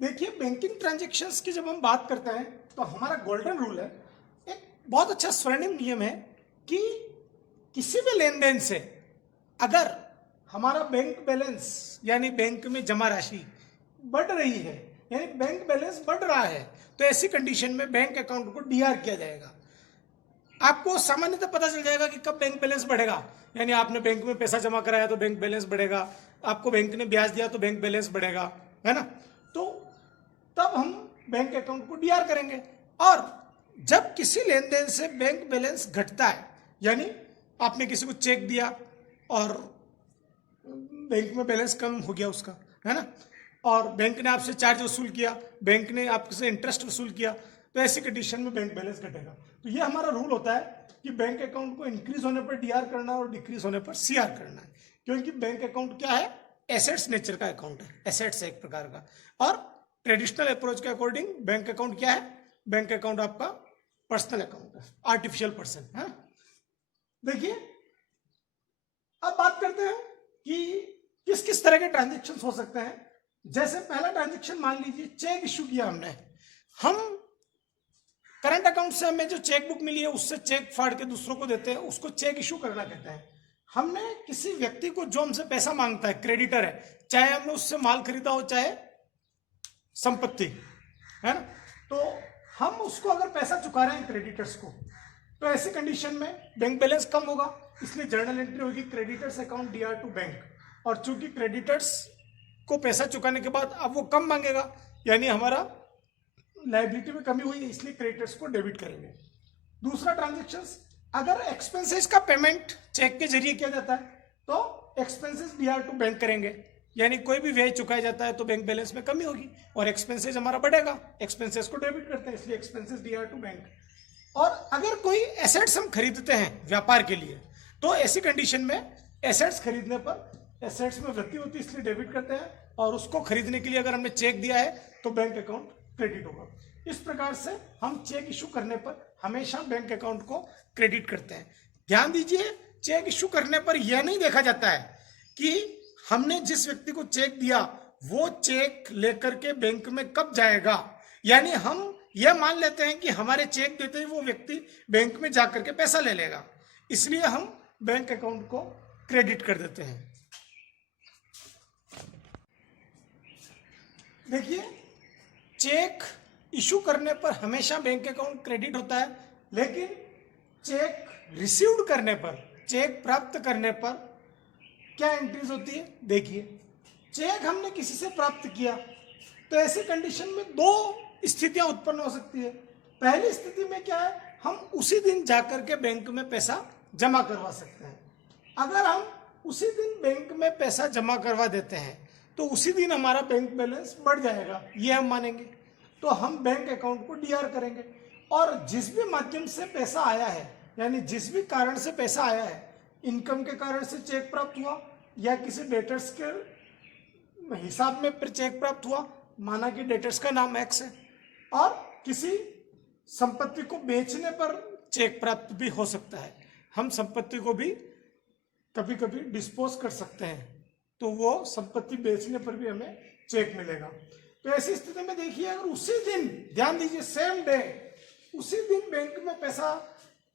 देखिए, banking transactions की जब हम बात करते हैं तो हमारा गोल्डन रूल है, एक बहुत अच्छा स्वर्णिम नियम है कि किसी भी लेन देन से अगर हमारा बैंक बैलेंस यानी बैंक में जमा राशि बढ़ रही है, यानी बैंक बैलेंस बढ़ रहा है, तो ऐसी कंडीशन में बैंक अकाउंट को डीआर किया जाएगा। आपको सामान्यतः पता चल जाएगा कि कब बैंक बैलेंस बढ़ेगा, यानी आपने बैंक में पैसा जमा कराया तो बैंक बैलेंस बढ़ेगा, आपको बैंक ने ब्याज दिया तो बैंक बैलेंस बढ़ेगा, है ना। तो तब हम बैंक अकाउंट को डीआर करेंगे। और जब किसी लेन देन से बैंक बैलेंस घटता है, यानी आपने किसी को चेक दिया और बैंक में बैलेंस कम हो गया उसका, है ना, और बैंक ने आपसे चार्ज वसूल किया, बैंक ने आपसे इंटरेस्ट वसूल किया, तो ऐसी कंडीशन में बैंक बैलेंस घटेगा। तो ये हमारा रूल होता है कि बैंक अकाउंट को इंक्रीज होने पर डीआर करना और डिक्रीज होने पर सीआर करना है, क्योंकि बैंक अकाउंट क्या है, एसेट्स नेचर का अकाउंट है, एसेट्स है एक प्रकार का। और ट्रेडिशनल अप्रोच के अकॉर्डिंग बैंक अकाउंट क्या है, बैंक अकाउंट आपका पर्सनल अकाउंट है, आर्टिफिशियल पर्सन है। देखिए, अब बात करते हैं कि किस किस तरह के ट्रांजेक्शन हो सकते हैं। जैसे पहला ट्रांजेक्शन मान लीजिए चेक इश्यू किया हमने, हम करंट अकाउंट से हमें जो चेक बुक मिली है उससे चेक फाड़ के दूसरों को देते हैं, उसको चेक इश्यू करना कहते हैं। हमने किसी व्यक्ति को जो हमसे पैसा मांगता है, क्रेडिटर है, चाहे हमने उससे माल खरीदा हो चाहे संपत्ति, है ना, तो हम उसको अगर पैसा चुका रहे हैं क्रेडिटर्स को, तो ऐसी कंडीशन में बैंक बैलेंस कम होगा, इसलिए जर्नल एंट्री होगी creditors account DR to bank. और चूंकि क्रेडिटर्स को पैसा चुकाने के बाद अब वो कम मांगेगा, यानी हमारा लायबिलिटी में कमी हुई है, इसलिए क्रेडिटर्स को डेबिट करेंगे। दूसरा ट्रांजेक्शन, अगर एक्सपेंसेस का पेमेंट चेक के जरिए किया जाता है तो एक्सपेंसेस डीआर टू बैंक करेंगे, यानी कोई भी व्यय चुकाया जाता है तो बैंक बैलेंस में कमी होगी और एक्सपेंसेस हमारा बढ़ेगा, एक्सपेंसेस को डेबिट करते हैं, इसलिए एक्सपेंसेस डीआर टू बैंक। और अगर कोई एसेट्स हम खरीदते हैं व्यापार के लिए, तो ऐसी कंडीशन में एसेट्स खरीदने पर एसेट्स में वृद्धि होती है, इसलिए डेबिट करते हैं, और उसको खरीदने के लिए अगर हमने चेक दिया है तो बैंक अकाउंट क्रेडिट होगा। इस प्रकार से हम चेक इशू करने पर हमेशा बैंक अकाउंट को क्रेडिट करते हैं। ध्यान दीजिए, चेक इशू करने पर यह नहीं देखा जाता है कि हमने जिस व्यक्ति को चेक दिया वो चेक लेकर के बैंक में कब जाएगा, यानी हम यह मान लेते हैं कि हमारे चेक देते ही वो व्यक्ति बैंक में जाकर के पैसा ले लेगा, इसलिए हम बैंक अकाउंट को क्रेडिट कर देते हैं। देखिए, चेक इशू करने पर हमेशा बैंक अकाउंट क्रेडिट होता है, लेकिन चेक रिसीव्ड करने पर, चेक प्राप्त करने पर क्या एंट्रीज होती है। देखिए, चेक हमने किसी से प्राप्त किया तो ऐसी कंडीशन में दो स्थितियां उत्पन्न हो सकती है। पहली स्थिति में क्या है, हम उसी दिन जाकर के बैंक में पैसा जमा करवा सकते हैं। अगर हम उसी दिन बैंक में पैसा जमा करवा देते हैं तो उसी दिन हमारा बैंक बैलेंस बढ़ जाएगा, ये हम मानेंगे, तो हम बैंक अकाउंट को डीआर करेंगे। और जिस भी माध्यम से पैसा आया है, यानी जिस भी कारण से पैसा आया है, इनकम के कारण से चेक प्राप्त हुआ या किसी डेटर्स के हिसाब में चेक प्राप्त हुआ, माना कि डेटर्स का नाम एक्स है, और किसी संपत्ति को बेचने पर चेक प्राप्त भी हो सकता है। हम संपत्ति को भी कभी कभी डिस्पोज कर सकते हैं, तो वो संपत्ति बेचने पर भी हमें चेक मिलेगा। तो ऐसी स्थिति में देखिए, अगर उसी दिन, ध्यान दीजिए, सेम डे, उसी दिन बैंक में पैसा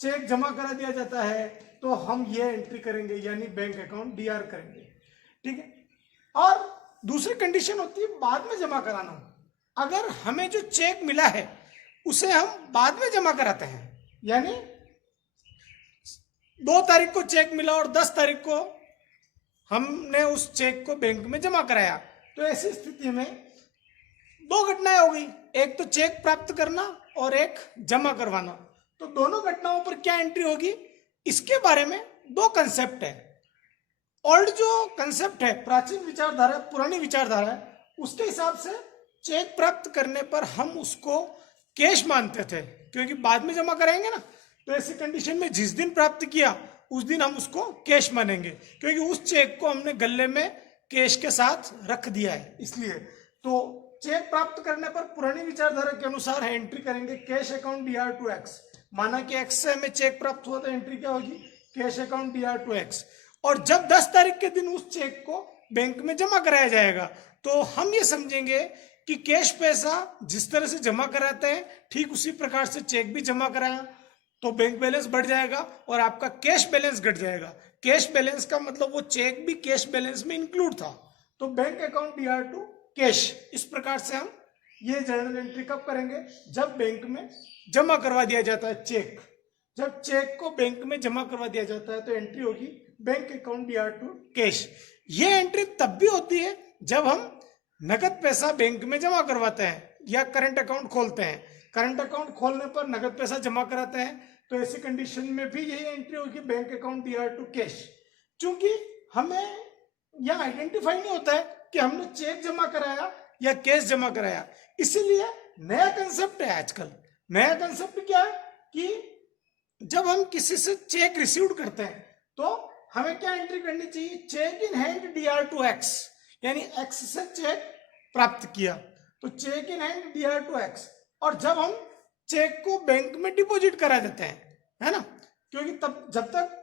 चेक जमा करा दिया जाता है, तो हम ये एंट्री करेंगे, यानी बैंक अकाउंट डीआर करेंगे, ठीक है। और दूसरी कंडीशन होती है बाद में जमा कराना। अगर हमें जो चेक मिला है उसे हम बाद में जमा कराते हैं, यानी 2 तारीख को चेक मिला और 10 तारीख को हमने उस चेक को बैंक में जमा कराया, तो ऐसी स्थिति में 2 घटनाएं हो गई, एक तो चेक प्राप्त करना और एक जमा करवाना। तो दोनों घटनाओं पर क्या एंट्री होगी, इसके बारे में 2 कंसेप्ट है। ओल्ड जो कंसेप्ट है, प्राचीन विचारधारा, पुरानी विचारधारा है, उसके हिसाब से चेक प्राप्त करने पर हम उसको कैश मानते थे, क्योंकि बाद में जमा कराएंगे ना, तो ऐसी कंडीशन में जिस दिन प्राप्त किया उस दिन हम उसको कैश मानेंगे, क्योंकि उस चेक को हमने गले में कैश के साथ रख दिया है, इसलिए। तो चेक प्राप्त करने पर पुरानी विचारधारा के अनुसार एंट्री करेंगे cash account DR to X, माना कि एक्स से हमें चेक प्राप्त हुआ तो एंट्री क्या होगी, cash account DR to X. और जब 10 तारीख के दिन उस चेक को बैंक में जमा कराया जाएगा तो हम ये समझेंगे कि कैश पैसा जिस तरह से जमा कराते हैं ठीक उसी प्रकार से चेक भी जमा कराया तो बैंक बैलेंस बढ़ जाएगा और आपका कैश बैलेंस घट जाएगा। कैश बैलेंस का मतलब वो चेक भी कैश बैलेंस में इंक्लूड था। तो bank account DR to cash, इस प्रकार से हम ये जर्नल एंट्री कब करेंगे, जब बैंक में जमा करवा दिया जाता है चेक। जब चेक को बैंक में जमा करवा दिया जाता है तो एंट्री होगी bank account DR to cash. ये एंट्री तब भी होती है जब हम नगद पैसा बैंक में जमा करवाते हैं या करंट अकाउंट खोलते हैं। करंट अकाउंट खोलने पर नगद पैसा जमा कराते हैं तो ऐसी कंडीशन में भी यही एंट्री होगी bank account DR to cash. चूंकि हमें यह आइडेंटिफाई नहीं होता है कि हमने चेक जमा कराया या कैश जमा कराया, इसीलिए नया कंसेप्ट है आजकल। नया कंसेप्ट क्या है कि जब हम किसी से चेक रिसीव करते हैं तो हमें क्या एंट्री करनी चाहिए, cheque in hand DR to X, यानी एक्स से चेक प्राप्त किया तो cheque in hand DR to X. और जब हम चेक को बैंक में डिपॉजिट करा देते हैं, है ना, क्योंकि तब जब तक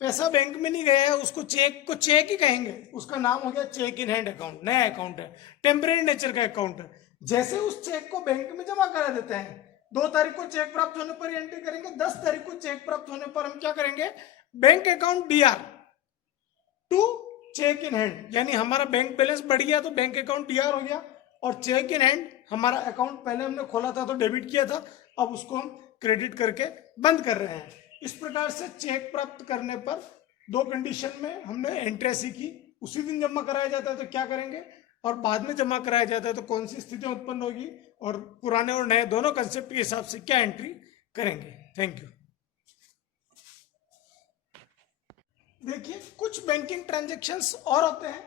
पैसा बैंक में नहीं गया है उसको चेक को चेक ही कहेंगे, उसका नाम हो गया चेक इन हैंड अकाउंट, नया अकाउंट है, टेम्परेरी नेचर का अकाउंट है। जैसे उस चेक को बैंक में जमा करा देते हैं, 2 तारीख को चेक प्राप्त होने पर एंट्री करेंगे, 10 तारीख को चेक प्राप्त होने पर हम क्या करेंगे, bank account DR to cheque in hand, यानी हमारा बैंक बैलेंस बढ़ गया तो बैंक अकाउंट डीआर हो गया और चेक इन हैंड हमारा अकाउंट पहले हमने खोला था तो डेबिट किया था, अब उसको हम क्रेडिट करके बंद कर रहे हैं। इस प्रकार से चेक प्राप्त करने पर 2 कंडीशन में हमने एंट्री ऐसी की, उसी दिन जमा कराया जाता है तो क्या करेंगे और बाद में जमा कराया जाता है तो कौन सी स्थितियां उत्पन्न होगी और पुराने और नए दोनों कंसेप्ट के हिसाब से क्या एंट्री करेंगे। Thank you. देखिए कुछ बैंकिंग ट्रांजैक्शंस और होते हैं।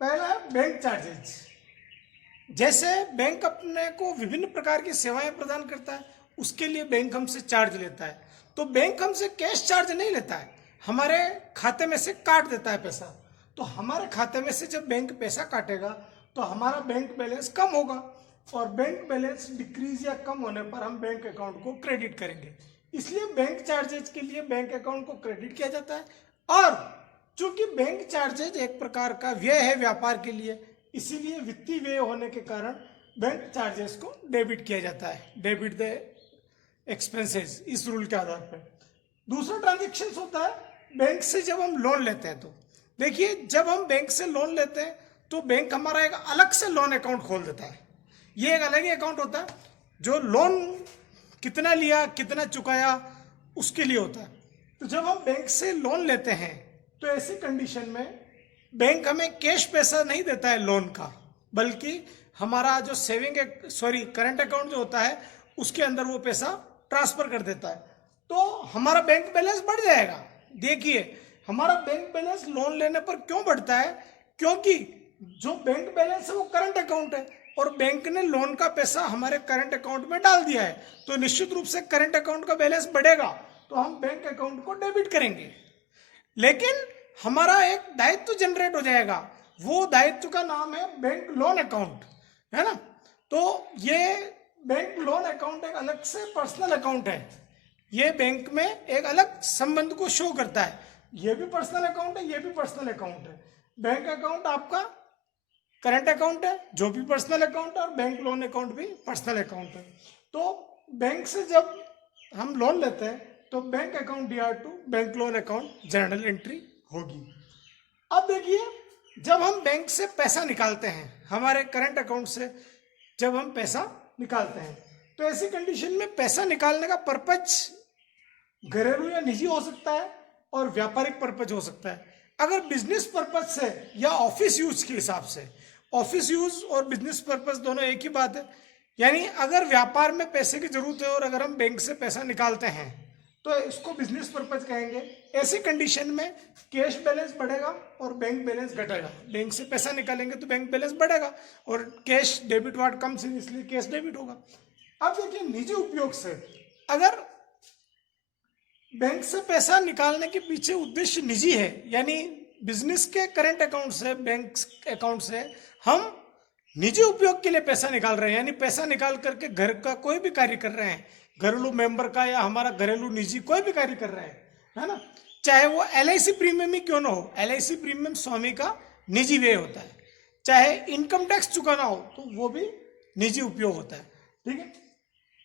पहला है बैंक चार्जेज। जैसे बैंक अपने को विभिन्न प्रकार की सेवाएं प्रदान करता है उसके लिए बैंक हमसे चार्ज लेता है, तो बैंक हमसे कैश चार्ज नहीं लेता है, हमारे खाते में से काट देता है पैसा। तो हमारे खाते में से जब बैंक पैसा काटेगा तो हमारा बैंक बैलेंस कम होगा और बैंक बैलेंस डिक्रीज या कम होने पर हम बैंक अकाउंट को क्रेडिट करेंगे। इसलिए बैंक चार्जेज के लिए बैंक अकाउंट को क्रेडिट किया जाता है। और चूंकि बैंक चार्जेज एक प्रकार का व्यय है व्यापार के लिए, इसीलिए वित्तीय व्यय होने के कारण बैंक चार्जेस को डेबिट किया जाता है, डेबिट द एक्सपेंसेस, इस रूल के आधार पर। दूसरा ट्रांजेक्शन होता है बैंक से जब हम लोन लेते हैं। तो देखिए जब हम बैंक से लोन लेते हैं तो बैंक हमारा एक अलग से लोन अकाउंट खोल देता है। ये एक अलग ही अकाउंट होता है जो लोन कितना लिया कितना चुकाया उसके लिए होता है। तो जब हम बैंक से लोन लेते हैं तो ऐसी कंडीशन में बैंक हमें कैश पैसा नहीं देता है लोन का, बल्कि हमारा जो करंट अकाउंट जो होता है उसके अंदर वो पैसा ट्रांसफर कर देता है, तो हमारा बैंक बैलेंस बढ़ जाएगा। देखिए हमारा बैंक बैलेंस लोन लेने पर क्यों बढ़ता है, क्योंकि जो बैंक बैलेंस है वो करंट अकाउंट है और बैंक ने लोन का पैसा हमारे करंट अकाउंट में डाल दिया है, तो निश्चित रूप से करंट अकाउंट का बैलेंस बढ़ेगा तो हम बैंक अकाउंट को डेबिट करेंगे। लेकिन हमारा एक दायित्व जनरेट हो जाएगा, वो दायित्व का नाम है बैंक लोन अकाउंट, है ना। तो ये बैंक लोन अकाउंट एक अलग से पर्सनल अकाउंट है, ये बैंक में एक अलग संबंध को शो करता है। ये भी पर्सनल अकाउंट है, ये भी पर्सनल अकाउंट है। बैंक अकाउंट आपका करंट अकाउंट है जो भी पर्सनल अकाउंट है और बैंक लोन अकाउंट भी पर्सनल अकाउंट है। तो बैंक से जब हम लोन लेते हैं तो bank account DR to bank loan account journal entry होगी। अब देखिए जब हम बैंक से पैसा निकालते हैं, हमारे करंट अकाउंट से जब हम पैसा निकालते हैं तो ऐसी कंडीशन में पैसा निकालने का पर्पज घरेलू या निजी हो सकता है और व्यापारिक पर्पज हो सकता है। अगर बिजनेस पर्पज से या ऑफिस यूज के हिसाब से, ऑफिस यूज और बिजनेस पर्पज दोनों एक ही बात है, यानी अगर व्यापार में पैसे की जरूरत है और अगर हम बैंक से पैसा निकालते हैं तो इसको बिजनेस पर्पज कहेंगे। ऐसी कंडीशन में कैश बैलेंस बढ़ेगा और बैंक बैलेंस घटेगा। बैंक से पैसा निकालेंगे तो बैंक बैलेंस बढ़ेगा और कैश डेबिट वार्ड कम से इसलिए कैश डेबिट होगा। अब देखिए निजी उपयोग से, अगर बैंक से पैसा निकालने के पीछे उद्देश्य निजी है, यानी बिजनेस के करंट अकाउंट से, बैंक अकाउंट से हम निजी उपयोग के लिए पैसा निकाल रहे हैं, यानी पैसा निकाल करके घर का कोई भी कार्य कर रहे हैं, घरेलू मेंबर का या हमारा घरेलू निजी कोई भी कार्य कर रहे हैं, है ना, चाहे वो LIC प्रीमियम ही क्यों ना हो। LIC प्रीमियम स्वामी का निजी व्यय होता है। चाहे इनकम टैक्स चुकाना हो तो वो भी निजी उपयोग होता है, ठीक है।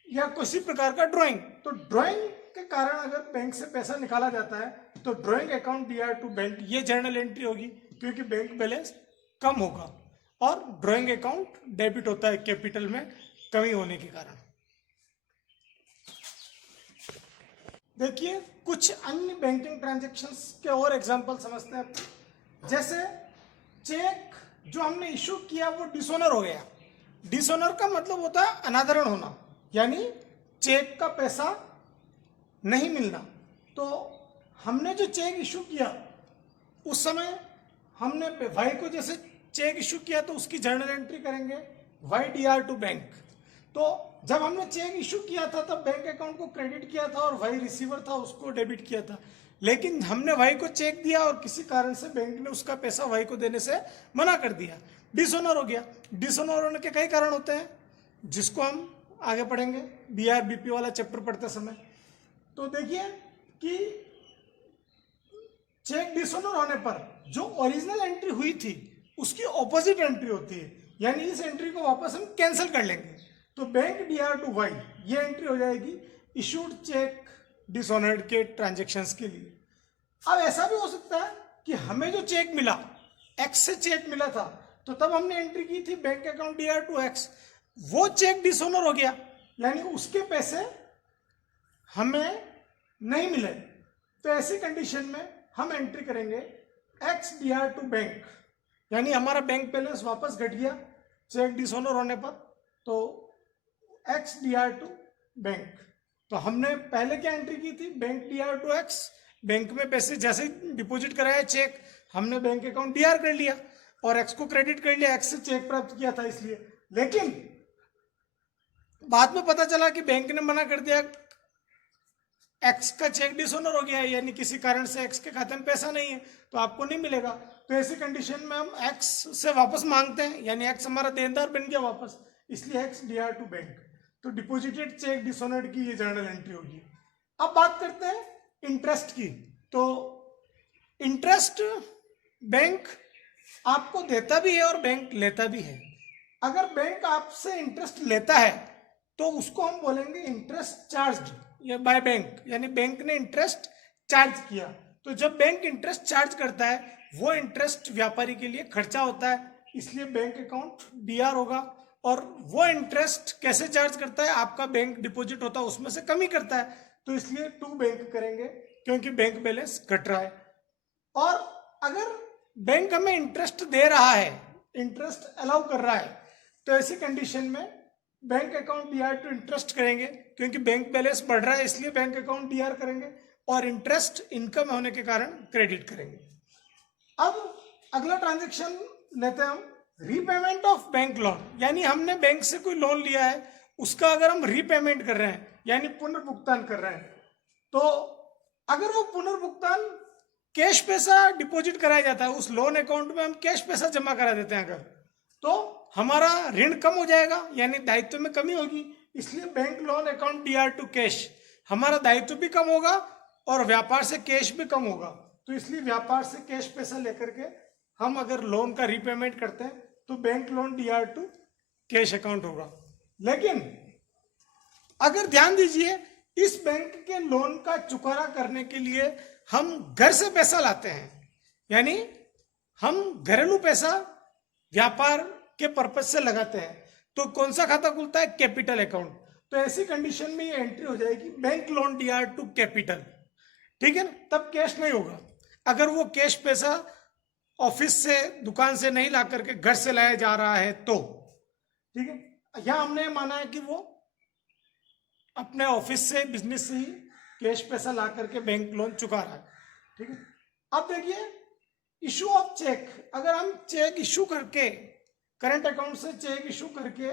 या किसी प्रकार का ड्राइंग, तो ड्राइंग के कारण अगर बैंक से पैसा निकाला जाता है तो drawing account DR to bank, ये जर्नल एंट्री होगी क्योंकि बैंक बैलेंस कम होगा और ड्राइंग अकाउंट डेबिट होता है कैपिटल में कमी होने के कारण। देखिए कुछ अन्य बैंकिंग ट्रांजैक्शंस के और एग्जांपल समझते हैं। जैसे चेक जो हमने इशू किया वो डिसऑनर हो गया। डिसऑनर का मतलब होता है अनादरण होना, यानी चेक का पैसा नहीं मिलना। तो हमने जो चेक इशू किया उस समय हमने वाई को जैसे चेक इशू किया तो उसकी जर्नल एंट्री करेंगे वाई डीआर टू बैंक। तो जब हमने चेक इशू किया था तब बैंक अकाउंट को क्रेडिट किया था और वाई रिसीवर था उसको डेबिट किया था, लेकिन हमने वाई को चेक दिया और किसी कारण से बैंक ने उसका पैसा वाई को देने से मना कर दिया, डिसऑनर हो गया। डिसऑनर होने के कई कारण होते हैं जिसको हम आगे पढ़ेंगे बीआरबीपी वाला चैप्टर पढ़ते समय। तो देखिए कि चेक डिसऑनर होने पर जो ओरिजिनल एंट्री हुई थी उसकी ऑपोजिट एंट्री होती है, यानी इस एंट्री को वापस हम कैंसिल कर लेंगे। तो बैंक डीआर टू वाई ये एंट्री हो जाएगी इशूड चेक डिसऑनर्ड के ट्रांजैक्शंस के लिए। अब ऐसा भी हो सकता है कि हमें जो चेक मिला एक्स से चेक मिला था तो तब हमने एंट्री की थी bank account DR to X, वो चेक डिसऑनर हो गया यानी उसके पैसे हमें नहीं मिले। तो ऐसी कंडीशन में हम एंट्री करेंगे एक्स डीआर टू बैंक, यानी हमारा बैंक बैलेंस वापस घट गया चेक डिसऑनर होने पर, तो एक्स डीआर टू बैंक। तो हमने पहले क्या एंट्री की थी bank DR to X, bank में पैसे जैसे डिपॉजिट कराया चेक हमने बैंक अकाउंट डीआर कर लिया और एक्स को क्रेडिट कर लिया, एक्स से चेक प्राप्त किया था इसलिए। लेकिन बाद में पता चला कि बैंक ने मना कर दिया, एक्स का चेक डिसऑनर हो गया यानी किसी कारण से एक्स के खाते में पैसा नहीं है तो आपको नहीं मिलेगा। तो ऐसी कंडीशन में हम एक्स से वापस मांगते हैं यानी एक्स हमारा देनदार बन गया वापस, इसलिए एक्स डीआर टू बैंक। तो डिपॉजिटेड चेक डिसऑनर्ड की ये जर्नल एंट्री होगी। अब बात करते हैं इंटरेस्ट की। तो इंटरेस्ट बैंक आपको देता भी है और बैंक लेता भी है। अगर बैंक आपसे इंटरेस्ट लेता है तो उसको हम बोलेंगे इंटरेस्ट चार्ज्ड या बाय बैंक, यानी बैंक ने इंटरेस्ट चार्ज किया। तो जब बैंक इंटरेस्ट चार्ज करता है वो इंटरेस्ट व्यापारी के लिए खर्चा होता है, इसलिए बैंक अकाउंट डीआर होगा। और वो इंटरेस्ट कैसे चार्ज करता है, आपका बैंक डिपॉजिट होता है उसमें से कमी करता है, तो इसलिए टू बैंक करेंगे क्योंकि बैंक बैलेंस घट रहा है। और अगर बैंक हमें इंटरेस्ट दे रहा है, इंटरेस्ट अलाउ कर रहा है, तो ऐसी कंडीशन में bank account DR to interest करेंगे क्योंकि बैंक बैलेंस बढ़ रहा है इसलिए बैंक अकाउंट डीआर करेंगे और इंटरेस्ट इनकम होने के कारण क्रेडिट करेंगे। अब अगला ट्रांजैक्शन लेते हैं हम रीपेमेंट ऑफ बैंक लोन, यानी हमने बैंक से कोई लोन लिया है उसका अगर हम रीपेमेंट कर रहे हैं यानी पुनर्भुगतान कर रहे हैं, तो अगर वो पुनर्भुगतान कैश पैसा डिपॉजिट कराया जाता है उस लोन अकाउंट में, हम कैश पैसा जमा करा देते हैं अगर, तो हमारा ऋण कम हो जाएगा यानी दायित्व में कमी होगी, इसलिए bank loan account DR to cash, हमारा दायित्व भी कम होगा और व्यापार से कैश भी कम होगा। तो इसलिए व्यापार से कैश पैसा लेकर के हम अगर लोन का रीपेमेंट करते हैं तो bank loan DR to cash account होगा। लेकिन अगर ध्यान दीजिए इस बैंक के लोन का चुकारा करने के लिए हम घर से पैसा लाते हैं, यानी हम घरेलू पैसा व्यापार के पर्पज से लगाते हैं, तो कौन सा खाता खुलता है, कैपिटल अकाउंट। तो ऐसी कंडीशन में ये एंट्री हो जाएगी bank loan DR to capital, ठीक है ना, तब कैश नहीं होगा। अगर वो कैश पैसा ऑफिस से दुकान से नहीं ला करके घर से लाया जा रहा है तो ठीक है, यहां हमने माना है कि वो अपने ऑफिस से बिजनेस से ही कैश पैसा ला करके बैंक लोन चुका रहा है, ठीक है। अब देखिए इशू ऑफ चेक, अगर हम चेक इशू करके करंट अकाउंट से चेक इशू करके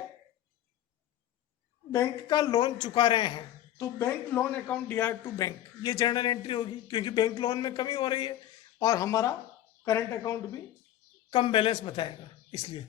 बैंक का लोन चुका रहे हैं तो bank loan account DR to bank, ये जर्नल एंट्री होगी क्योंकि बैंक लोन में कमी हो रही है और हमारा करंट अकाउंट भी कम बैलेंस बताएगा इसलिए।